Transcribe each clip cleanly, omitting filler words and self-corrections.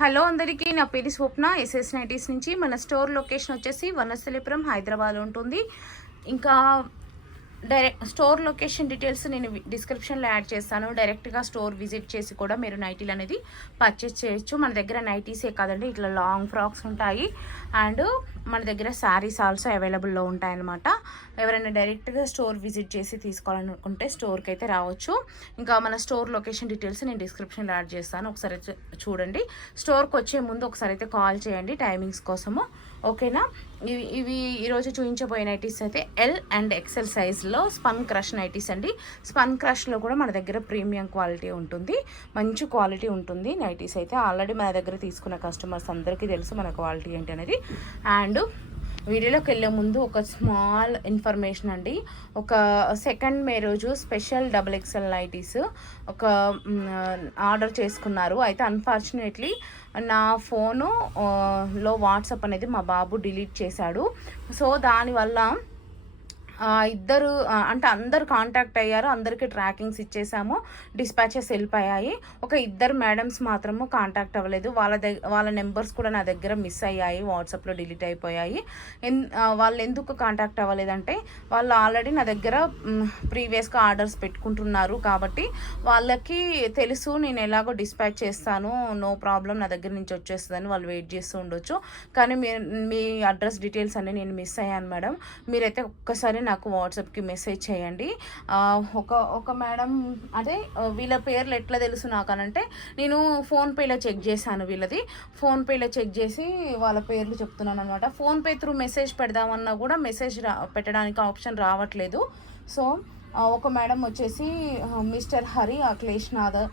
Hello అందరికీ, నా పేరు స్వప్న. ఎస్ఎస్ నైటీస్ నుంచి. మన స్టోర్ లొకేషన్ వచ్చేసి వనస్థలిపురం, హైదరాబాద్ ఉంటుంది. ఇంకా స్టోర్ లొకేషన్ డీటెయిల్స్ నేను డిస్క్రిప్షన్లో యాడ్ చేస్తాను. డైరెక్ట్గా స్టోర్ విజిట్ చేసి కూడా మీరు నైటీలు అనేది పర్చేస్ చేయొచ్చు. మన దగ్గర నైటీసే కాదండి, ఇట్లా లాంగ్ ఫ్రాక్స్ ఉంటాయి అండ్ మన దగ్గర శారీస్ ఆల్సో అవైలబుల్లో ఉంటాయన్నమాట. ఎవరైనా డైరెక్ట్గా స్టోర్ విజిట్ చేసి తీసుకోవాలనుకుంటే స్టోర్కి అయితే రావచ్చు. ఇంకా మన స్టోర్ లొకేషన్ డీటెయిల్స్ నేను డిస్క్రిప్షన్లో యాడ్ చేస్తాను, ఒకసారి చూడండి. స్టోర్కి వచ్చే ముందు ఒకసారి అయితే కాల్ చేయండి టైమింగ్స్ కోసము, ఓకేనా. ఇవి ఈరోజు చూపించబోయే నైటీస్ అయితే ఎల్ అండ్ ఎక్సెల్ సైజ్లో స్పన్ క్రష్ నైటీస్ అండి. స్పన్ క్రష్లో కూడా మన దగ్గర ప్రీమియం క్వాలిటీ ఉంటుంది, మంచి క్వాలిటీ ఉంటుంది నైటీస్ అయితే. ఆల్రెడీ మన దగ్గర తీసుకున్న కస్టమర్స్ అందరికీ తెలుసు మన క్వాలిటీ ఏంటి అనేది. అండ్ వీడియోలోకి వెళ్ళే ముందు ఒక స్మాల్ ఇన్ఫర్మేషన్ అండి. ఒక 2nd మే రోజు స్పెషల్ XXL నైటీస్ ఒక ఆర్డర్ చేసుకున్నారు. అయితే అన్ఫార్చునేట్లీ నా ఫోను లో వాట్సాప్ అనేది మా బాబు డిలీట్ చేశాడు. సో దానివల్ల ఇద్దరు అంటే అందరు కాంటాక్ట్ అయ్యారు, అందరికీ ట్రాకింగ్స్ ఇచ్చేసాము, డిస్పాచెస్ వెళ్ళిపోయాయి. ఒక 2 మేడమ్స్ మాత్రము కాంటాక్ట్ అవ్వలేదు. వాళ్ళ నెంబర్స్ కూడా నా దగ్గర మిస్ అయ్యాయి, వాట్సాప్లో డిలీట్ అయిపోయాయి. వాళ్ళు ఎందుకు కాంటాక్ట్ అవ్వలేదంటే వాళ్ళు ఆల్రెడీ నా దగ్గర ప్రీవియస్గా ఆర్డర్స్ పెట్టుకుంటున్నారు కాబట్టి వాళ్ళకి తెలుసు నేను ఎలాగో డిస్పాచ్ చేస్తాను, నో ప్రాబ్లం, నా దగ్గర నుంచి వచ్చేస్తుందని వాళ్ళు వెయిట్ చేస్తూ ఉండొచ్చు. కానీ మీ అడ్రస్ డీటెయిల్స్ అన్నీ నేను మిస్ అయ్యాను మేడం. మీరైతే ఒక్కసారి నాకు వాట్సాప్కి మెసేజ్ చేయండి. ఒక మేడం అదే వీళ్ళ పేర్లు ఎట్లా తెలుసు నాకు అనంటే, నేను ఫోన్పేలో చెక్ చేశాను, వీళ్ళది ఫోన్పేలో చెక్ చేసి వాళ్ళ పేర్లు చెప్తున్నాను అనమాట. ఫోన్పే త్రూ మెసేజ్ పెడదామన్నా కూడా మెసేజ్ పెట్టడానికి ఆప్షన్ రావట్లేదు. సో ఒక మేడం వచ్చేసి మిస్టర్ హరి అఖిలేష్నాథ్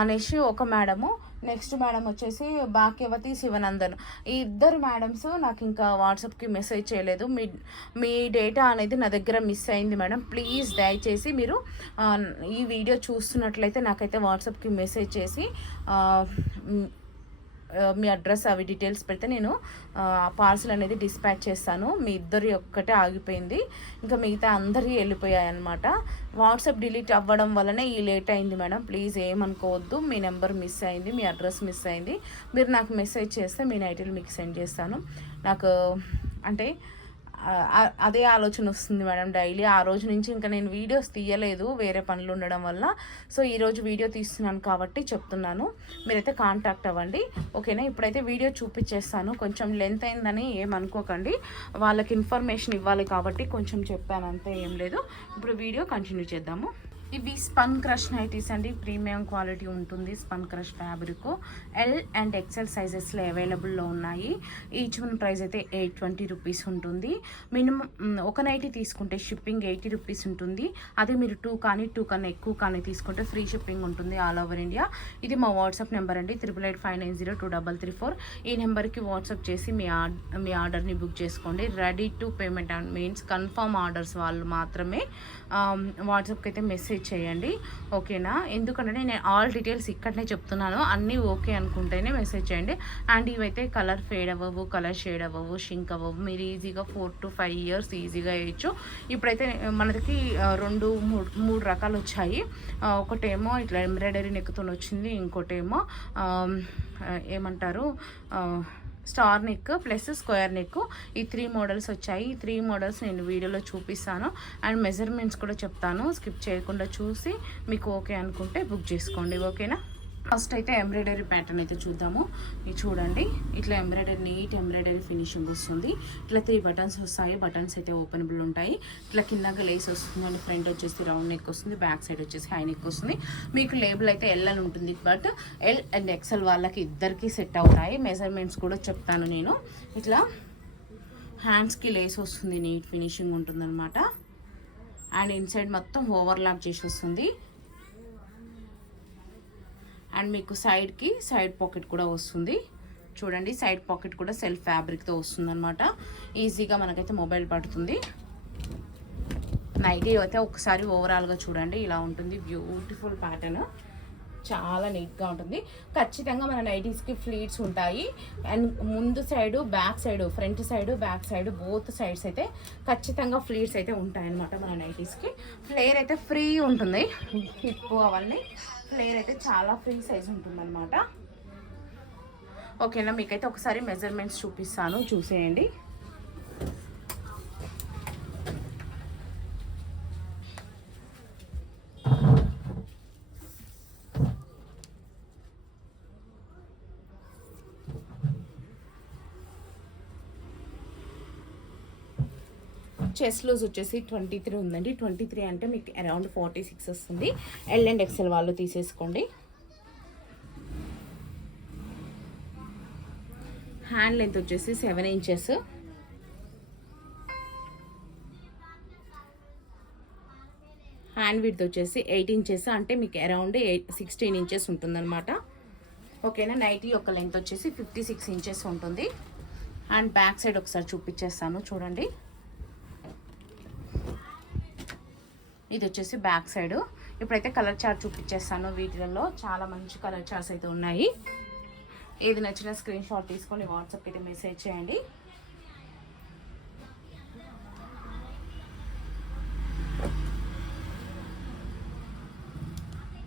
అనేసి ఒక మేడము, నెక్స్ట్ మేడం వచ్చేసి భాగ్యవతి శివనందన్. ఈ 2 మేడమ్స్ నాకు ఇంకా వాట్సాప్కి మెసేజ్ చేయలేదు. మీ డేటా అనేది నా దగ్గర మిస్ అయింది మేడం, ప్లీజ్ దయచేసి మీరు ఈ వీడియో చూస్తున్నట్లయితే నాకైతే వాట్సాప్కి మెసేజ్ చేసి మీ అడ్రస్ అవి డీటెయిల్స్ పెడితే నేను పార్సల్ అనేది డిస్పాచ్ చేస్తాను. మీ ఇద్దరి ఒక్కటే ఆగిపోయింది, ఇంకా మిగతా అందరి వెళ్ళిపోయాయి అనమాట. వాట్సాప్ డిలీట్ అవ్వడం వల్లనే ఈ లేట్ అయింది మేడం, ప్లీజ్ ఏమనుకోవద్దు. మీ నెంబర్ మిస్ అయింది, మీ అడ్రస్ మిస్ అయింది. మీరు నాకు మెసేజ్ చేస్తే మీ నైటీలు మీకు సెండ్ చేస్తాను. నాకు అంటే అదే ఆలోచన వస్తుంది మేడం డైలీ. ఆ రోజు నుంచి ఇంకా నేను వీడియోస్ తీయలేదు, వేరే పనులు ఉండడం వల్ల. సో ఈరోజు వీడియో తీస్తున్నాను కాబట్టి చెప్తున్నాను, మీరైతే కాంటాక్ట్ అవ్వండి, ఓకేనా. ఇప్పుడైతే వీడియో చూపించేస్తాను, కొంచెం లెంత్ అయిందని ఏమనుకోకండి, వాళ్ళకి ఇన్ఫర్మేషన్ ఇవ్వాలి కాబట్టి కొంచెం చెప్పాను, అంతే, ఏం లేదు. ఇప్పుడు వీడియో కంటిన్యూ చేద్దాము. ఇవి స్పన్ క్రష్ నైటీస్ అండి, ప్రీమియం క్వాలిటీ ఉంటుంది. Spun crush fabric L and XL సైజెస్లో అవైలబుల్లో ఉన్నాయి. ఈచ్ వన్ ప్రైస్ అయితే 820 రూపీస్ ఉంటుంది. మినిమం ఒక నైటీ తీసుకుంటే షిప్పింగ్ 80 రూపీస్ ఉంటుంది. అదే మీరు 2 కానీ 2 కన్నా ఎక్కువ కానీ తీసుకుంటే ఫ్రీ షిప్పింగ్ ఉంటుంది ఆల్ ఓవర్ ఇండియా. ఇది మా వాట్సాప్ నెంబర్ అండి, 8885902334. ఈ నెంబర్కి వాట్సాప్ చేసి మీ ఆర్డర్ని బుక్ చేసుకోండి. Ready to payment and means confirm orders వాళ్ళు మాత్రమే వాట్సాప్కి అయితే మెసేజ్ చేయండి, ఓకేనా. ఎందుకంటే నేను ఆల్ డీటెయిల్స్ ఇక్కడనే చెప్తున్నాను, అన్నీ ఓకే అనుకుంటేనే మెసేజ్ చేయండి. అండ్ ఇవైతే కలర్ ఫేడ్ అవ్వవు, కలర్ షేడ్ అవ్వవు, షింక్ అవ్వవు. మీరు ఈజీగా 4 to 5 years ఈజీగా వేయచ్చు. ఇప్పుడైతే మనకి 3 రకాలు వచ్చాయి. ఒకటేమో ఇట్లా ఎంబ్రాయిడరీ నెక్తో వచ్చింది, ఇంకోటేమో ఏమంటారు star neck plus square neck. ఈ 3 మోడల్స్ వచ్చాయి. ఈ 3 మోడల్స్ నేను వీడియోలో చూపిస్తాను అండ్ మెజర్మెంట్స్ కూడా చెప్తాను, స్కిప్ చేయకుండా చూసి మీకు ఓకే అనుకుంటే బుక్ చేసుకోండి, ఓకేనా. ఫస్ట్ అయితే ఎంబ్రాయిడరీ ప్యాటర్న్ అయితే చూద్దాము. ఇది చూడండి, ఇట్లా నీట్ ఎంబ్రాయిడరీ ఫినిషింగ్ వస్తుంది. ఇట్లా 3 బటన్స్ వస్తాయి, బటన్స్ అయితే ఓపెనబుల్ ఉంటాయి. ఇట్లా కిందగా లేస్ వస్తుంది అండ్ ఫ్రంట్ వచ్చేసి రౌండ్ నెక్ వస్తుంది, బ్యాక్ సైడ్ వచ్చేసి హై నెక్ వస్తుంది. మీకు లేబుల్ అయితే ఎల్ అని ఉంటుంది, బట్ ఎల్ అండ్ ఎక్సెల్ వాళ్ళకి ఇద్దరికి సెట్ అవుతాయి. మెజర్మెంట్స్ కూడా చెప్తాను నేను. ఇట్లా హ్యాండ్స్కి లేస్ వస్తుంది, నీట్ ఫినిషింగ్ ఉంటుందన్నమాట. అండ్ ఇన్సైడ్ మొత్తం ఓవర్లాప్ చేసి వస్తుంది. అండ్ మీకు సైడ్ పాకెట్ కూడా వస్తుంది. చూడండి, సైడ్ పాకెట్ కూడా సెల్ఫ్ ఫ్యాబ్రిక్తో వస్తుంది అనమాట. ఈజీగా మనకైతే మొబైల్ పడుతుంది. నైటీ అయితే ఒకసారి ఓవరాల్గా చూడండి, ఇలా ఉంటుంది. బ్యూటిఫుల్ ప్యాటర్న్, చాలా నీట్గా ఉంటుంది. ఖచ్చితంగా మన నైటీస్కి ఫ్లీట్స్ ఉంటాయి. అండ్ ముందు side back side, front side back side both sides అయితే ఖచ్చితంగా ఫ్లీట్స్ అయితే ఉంటాయన్నమాట మన నైటీస్కి. ఫ్లేర్ అయితే ఫ్రీ ఉంటుంది, హిప్ అవన్నీ ఫ్లేర్ అయితే చాలా ఫ్రీ సైజ్ ఉంటుందన్నమాట. ఓకేనా. మీకైతే ఒకసారి మెజర్మెంట్స్ చూపిస్తాను, చూసేయండి. చెస్ట్ లూజ్ వచ్చేసి 23 ఉందండి. 23 అంటే మీకు అరౌండ్ 46 వస్తుంది. ఎల్ అండ్ ఎక్సెల్ వాళ్ళు తీసేసుకోండి. హ్యాండ్ లెంత్ వచ్చేసి 7 ఇంచెస్. హ్యాండ్ విడ్త్ వచ్చేసి 8 ఇంచెస్, అంటే మీకు అరౌండ్ 16 ఇంచెస్ ఉంటుందన్నమాట. ఓకేనా. నైటీ యొక్క లెంత్ వచ్చేసి 56 ఇంచెస్ ఉంటుంది. అండ్ బ్యాక్ సైడ్ ఒకసారి చూపించేస్తాను చూడండి. ఇది వచ్చేసి బ్యాక్ సైడ్. ఇప్పుడైతే కలర్ చార్ట్ చూపించేస్తాను. వీటిలలో చాలా మంచి కలర్ చార్ట్స్ అయితే ఉన్నాయి. ఏది నచ్చిన స్క్రీన్ షాట్ తీసుకొని వాట్సాప్కి అయితే మెసేజ్ చేయండి.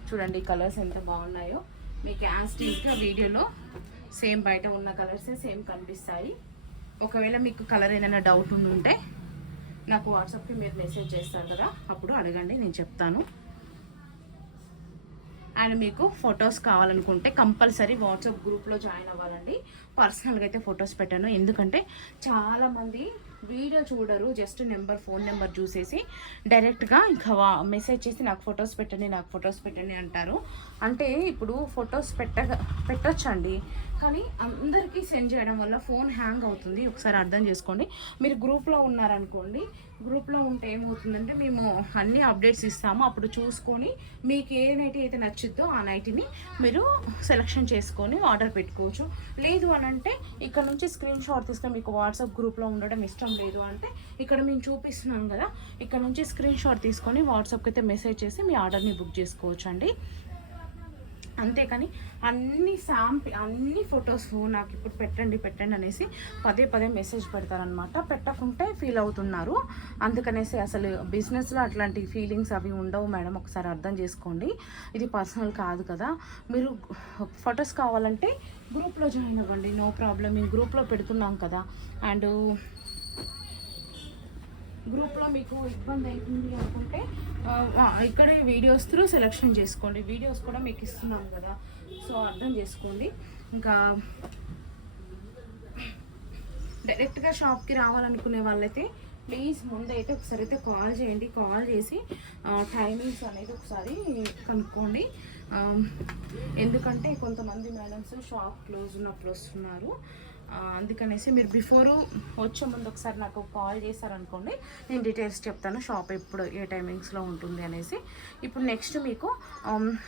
చూడండి కలర్స్ ఎంత బాగున్నాయో. మీకు యాస్టీస్గా వీడియోలో సేమ్ బయట ఉన్న కలర్సే సేమ్ కనిపిస్తాయి. ఒకవేళ మీకు కలర్ ఏదైనా డౌట్ ఉంటే నాకు వాట్సాప్కి మీరు మెసేజ్ చేస్తారు కదా, అప్పుడు అడగండి, నేను చెప్తాను. అండ్ మీకు ఫొటోస్ కావాలనుకుంటే కంపల్సరీ వాట్సాప్ గ్రూప్లో జాయిన్ అవ్వాలండి. పర్సనల్గా అయితే ఫొటోస్ పెట్టాను, ఎందుకంటే చాలామంది వీడియో చూడరు, జస్ట్ ఫోన్ నెంబర్ చూసేసి డైరెక్ట్గా ఇంకా మెసేజ్ చేసి నాకు ఫొటోస్ పెట్టండి అంటారు. అంటే ఇప్పుడు ఫొటోస్ పెట్టచ్చండి, కానీ అందరికీ సెండ్ చేయడం వల్ల ఫోన్ హ్యాంగ్ అవుతుంది. ఒకసారి అర్థం చేసుకోండి. మీరు గ్రూప్లో ఉన్నారనుకోండి, గ్రూప్లో ఉంటే ఏమవుతుందంటే మేము అన్ని అప్డేట్స్ ఇస్తాము. అప్పుడు చూసుకొని మీకు ఏ నైటీ అయితే నచ్చుద్దో ఆ నైటీని మీరు సెలెక్షన్ చేసుకొని ఆర్డర్ పెట్టుకోవచ్చు. లేదు అని అంటే ఇక్కడ నుంచి స్క్రీన్ షాట్ తీసుకొని, మీకు వాట్సాప్ గ్రూప్లో ఉండడం ఇష్టం లేదు అంటే ఇక్కడ మేము చూపిస్తున్నాం కదా, ఇక్కడ నుంచి స్క్రీన్ షాట్ తీసుకొని వాట్సాప్కి అయితే మెసేజ్ చేసి మీ ఆర్డర్ని బుక్ చేసుకోవచ్చు అండి. అంతేకాని అన్ని ఫొటోస్ నాకు ఇప్పుడు పెట్టండి అనేసి పదే మెసేజ్ పెడతారనమాట. పెట్టకుంటే ఫీల్ అవుతున్నారు. అందుకనేసి అసలు బిజినెస్లో అట్లాంటి ఫీలింగ్స్ అవి ఉండవు మేడం, ఒకసారి అర్థం చేసుకోండి. ఇది పర్సనల్ కాదు కదా. మీరు ఫొటోస్ కావాలంటే గ్రూప్లో జాయిన్ అవ్వండి, నో ప్రాబ్లం. మేము గ్రూప్లో పెడుతున్నాం కదా. అండ్ గ్రూప్లో మీకు ఇబ్బంది అవుతుంది అనుకుంటే ఇక్కడే వీడియోస్ త్రూ సెలెక్షన్ చేసుకోండి. వీడియోస్ కూడా మీకు ఇస్తున్నాం కదా, సో అర్థం చేసుకోండి. ఇంకా డైరెక్ట్గా షాప్కి రావాలనుకునే వాళ్ళైతే ప్లీజ్ ముందైతే ఒకసారి అయితే కాల్ చేయండి. కాల్ చేసి టైమింగ్స్ అనేది ఒకసారి కనుక్కోండి. ఎందుకంటే కొంతమంది మేడమ్స్ షాప్ క్లోజ్ ఉన్నప్పుడు వస్తున్నారు. అందుకనేసి మీరు బిఫోరు వచ్చే ముందు ఒకసారి నాకు కాల్ చేశారనుకోండి, నేను డీటెయిల్స్ చెప్తాను షాప్ ఎప్పుడు ఏ టైమింగ్స్లో ఉంటుంది అనేసి. ఇప్పుడు నెక్స్ట్ మీకు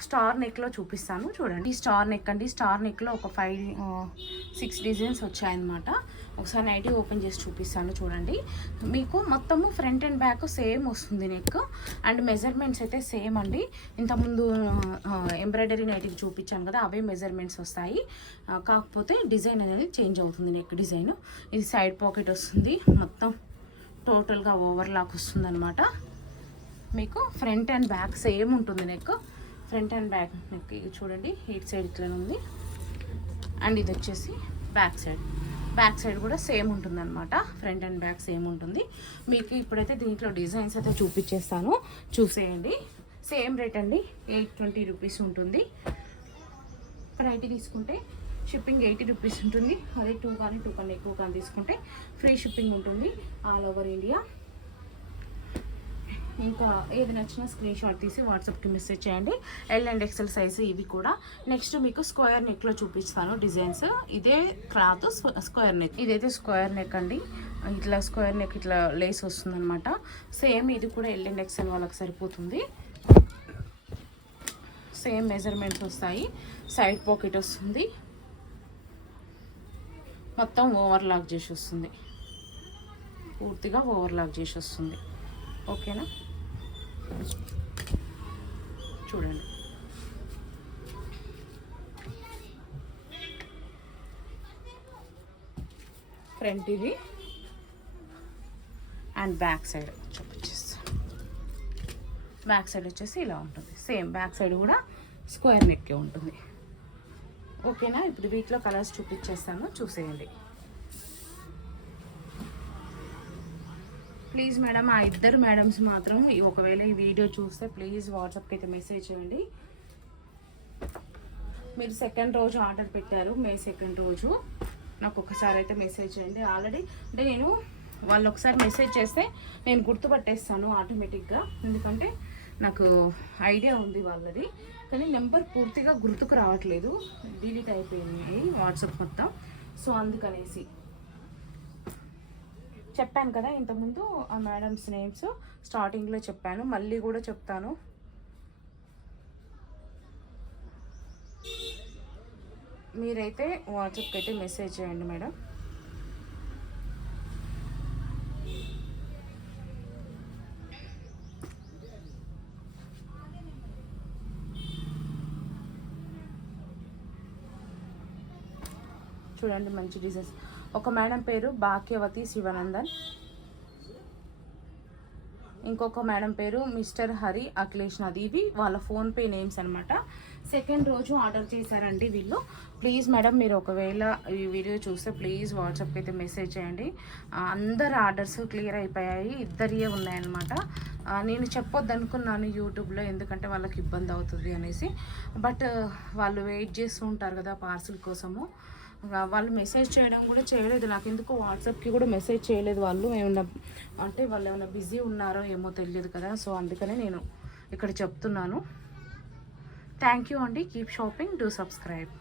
స్టార్ నెక్లో చూపిస్తాను చూడండి. స్టార్ నెక్ అండి. స్టార్ నెక్లో ఒక 5-6 డిజైన్స్ వచ్చాయన్నమాట. ఒకసారి నైటీ ఓపెన్ చేసి చూపిస్తాను చూడండి. మీకు మొత్తము ఫ్రంట్ అండ్ బ్యాక్ సేమ్ వస్తుంది నెక్. అండ్ మెజర్మెంట్స్ అయితే సేమ్ అండి. ఇంతకుముందు ఎంబ్రాయిడరీ నైటీకి చూపించాను కదా, అవే మెజర్మెంట్స్ వస్తాయి. కాకపోతే డిజైన్ అనేది చేంజ్ అవుతుంది. నెక్ డిజైన్ ఇది సైడ్ పాకెట్ వస్తుంది. మొత్తం టోటల్గా ఓవర్లాక్ వస్తుంది అనమాట. మీకు ఫ్రంట్ అండ్ బ్యాక్ సేమ్ ఉంటుంది neck. Front and back neck చూడండి, ఇటు సైడ్ ఇట్లా ఉంది. అండ్ ఇది వచ్చేసి బ్యాక్ సైడ్ కూడా సేమ్ ఉంటుంది అనమాట. ఫ్రంట్ అండ్ బ్యాక్ సేమ్ ఉంటుంది. మీకు ఇప్పుడైతే దీంట్లో డిజైన్స్ అయితే చూపించేస్తాను, చూసేయండి. సేమ్ రేట్ అండి, 820 రూపీస్ ఉంటుంది. నైటీ తీసుకుంటే షిప్పింగ్ 80 రూపీస్ ఉంటుంది. అదే 2 కానీ 2 కన్నా ఎక్కువ కానీ తీసుకుంటే ఫ్రీ షిప్పింగ్ ఉంటుంది ఆల్ ఓవర్ ఇండియా. ఇంకా ఏది నచ్చినా స్క్రీన్ షాట్ తీసి వాట్సాప్కి మెసేజ్ చేయండి. ఎల్ అండ్ ఎక్సెల్ సైజు ఇవి కూడా. నెక్స్ట్ మీకు స్క్వేర్ నెక్లో చూపిస్తాను డిజైన్స్. ఇదే క్లాత్ స్క్వేర్ నెక్. ఇదైతే స్క్వేర్ నెక్ అండి. ఇట్లా స్క్వేర్ నెక్ ఇట్లా లేస్ వస్తుందన్నమాట. సేమ్ ఇది కూడా ఎల్ అండ్ ఎక్సెల్ వాళ్ళకి సరిపోతుంది. సేమ్ మెజర్మెంట్స్ వస్తాయి. సైడ్ పాకెట్ వస్తుంది. మొత్తం ఓవర్లాక్ చేసి వస్తుంది, పూర్తిగా ఓవర్లాక్ చేసి వస్తుంది. ఓకేనా. చూడండి ఫ్రంట్ ఇది అండ్ బ్యాక్ సైడ్ చూపించేస్తాను. బ్యాక్ సైడ్ వచ్చేసి ఇలా ఉంటుంది. సేమ్ బ్యాక్ సైడ్ కూడా స్క్వేర్ నెక్కే ఉంటుంది. ఓకేనా. ఇప్పుడు వీటిలో కలర్స్ చూపించేస్తాను, చూసేయండి. ప్లీజ్ మేడం, ఆ ఇద్దరు మేడమ్స్ మాత్రం ఒకవేళ ఈ వీడియో చూస్తే ప్లీజ్ వాట్సాప్కి అయితే మెసేజ్ చేయండి. మీరు సెకండ్ రోజు ఆర్డర్ పెట్టారు, మే 2 రోజు. నాకు ఒకసారి అయితే మెసేజ్ చేయండి. ఆల్రెడీ అంటే నేను వాళ్ళు ఒకసారి మెసేజ్ చేస్తే నేను గుర్తుపట్టేస్తాను ఆటోమేటిక్గా, ఎందుకంటే నాకు ఐడియా ఉంది వాళ్ళది, కానీ నెంబర్ పూర్తిగా గుర్తుకు రావట్లేదు, డిలీట్ అయిపోయింది వాట్సాప్ మొత్తం. సో అందుకనేసి చెప్పాను కదా ఇంతకుముందు ఆ మేడమ్స్ నేమ్స్ స్టార్టింగ్లో చెప్పాను, మళ్ళీ కూడా చెప్తాను. మీరైతే వాట్సాప్కి అయితే మెసేజ్ చేయండి మేడం. చూడండి మంచి డిజైన్స్. ఒక మేడం పేరు భాగ్యవతి శివనందన్, ఇంకొక మేడం పేరు మిస్టర్ హరి అఖిలేష్ నది. ఇవి వాళ్ళ ఫోన్పే నేమ్స్ అనమాట. సెకండ్ రోజు ఆర్డర్ చేశారండి వీళ్ళు. ప్లీజ్ మేడం, మీరు ఒకవేళ ఈ వీడియో చూస్తే ప్లీజ్ వాట్సాప్కి అయితే మెసేజ్ చేయండి. అందరు ఆర్డర్స్ క్లియర్ అయిపోయాయి, ఇద్దరియే ఉన్నాయన్నమాట. నేను చెప్పొద్దు అనుకున్నాను యూట్యూబ్లో, ఎందుకంటే వాళ్ళకి ఇబ్బంది అవుతుంది అనేసి. బట్ వాళ్ళు వెయిట్ చేస్తూ ఉంటారు కదా పార్సిల్ కోసము. వాళ్ళు మెసేజ్ చేయడం కూడా చేయలేదు, నాకు ఎందుకు వాట్సాప్కి కూడా మెసేజ్ చేయలేదు వాళ్ళు. ఏమన్నా అంటే వాళ్ళు ఏమైనా బిజీ ఉన్నారో ఏమో తెలియదు కదా, సో అందుకనే నేను ఇక్కడ చెప్తున్నాను. థ్యాంక్ యూ అండి. Keep shopping, do subscribe.